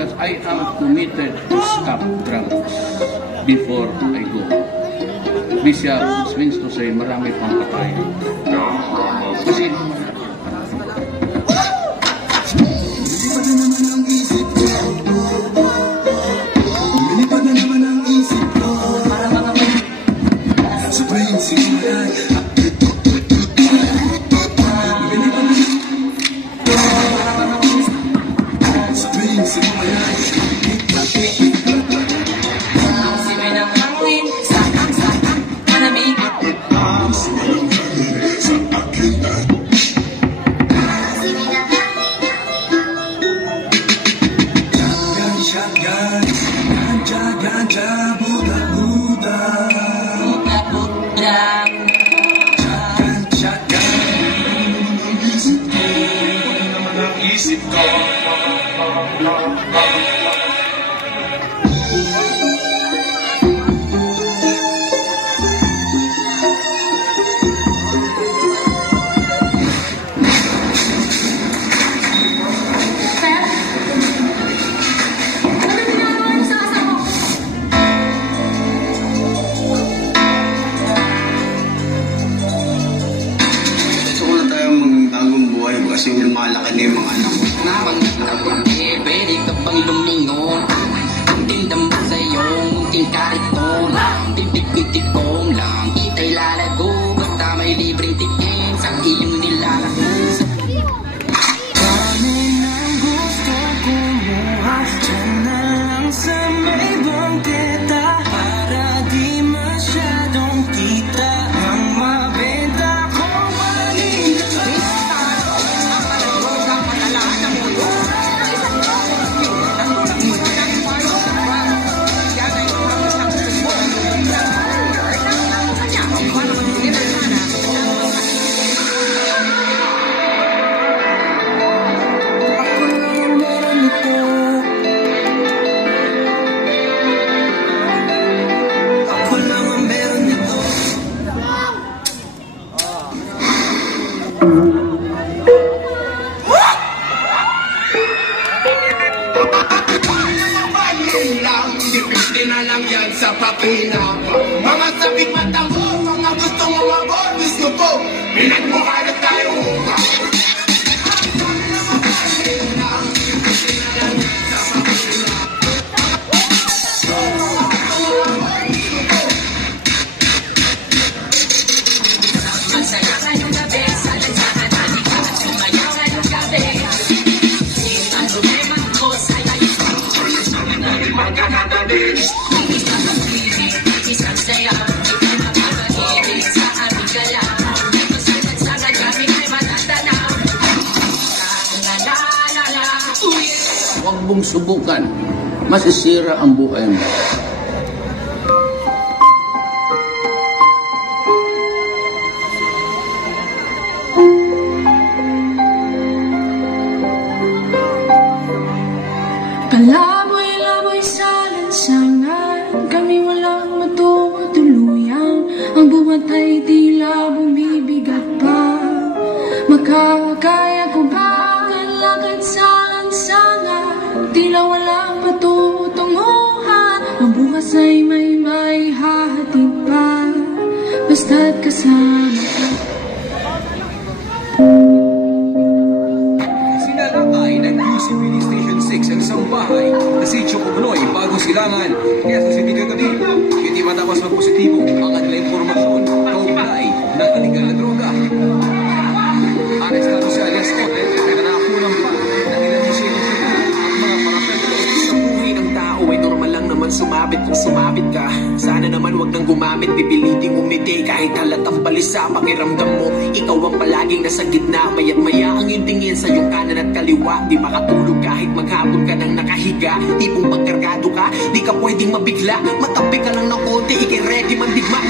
that I am committed to stop drugs before I go. Bishop, which means to say, marami pang patay. Kasi, kasi lumalaki na yung mga anak mo. Pwede ka bang lumingon? Ang tindam ba sa'yo? Munting kariton Tipik-tipikong lang Ita'y lalago Basta may libreng tikin Sa iyong nilalago Kami nang gusto kumuha Diyan na lang sa may bangketa Para di masyadong kita Ang mabenta ko mali Dipindi na lang yan sa papina. Mga sabing mata mo, mga gusto mo mabor, gusto ko pinagmukha na tayo. huwag mong subukan. Masisira ang buhay mo. Palaboy-laboy sa lansangan, kami walang matutuluyan. Ang buhat ay tila bumibigat pa. Makakaya ko ba ang lakad sa lansangan? Tila walang patutunguhan. Ang bukas ay may hahatid pa. Basta't kasama ka. Sinalakay ng UCPD Station 6 ang isang bahay na Sitio Punoy, Bagong Silangan, Quezon City kagabi. Hindi matapos magpositibo ang kanilang informasyon kaugnay ng illegal na droga. Arestado si alias Ote na nakakulang pa ng ilang sisino at mga parapetros. Sa buhay ng tao ay normal lang naman sumabit kung sumabit ka. Sana naman wag nang gumamit, pipiliting umiti kahit halatang balisa pakiramdam mo. Ikaw ang palaging nasa gitna, maya't maya ang iyong tingin sa iyong kanan at kaliwa. Di makatulog kahit maghapon ka nang nakahiga. Tipong pagkargado ka, di ka pwedeng mabigla. Matabi ka lang ng konti, ikiready man digma.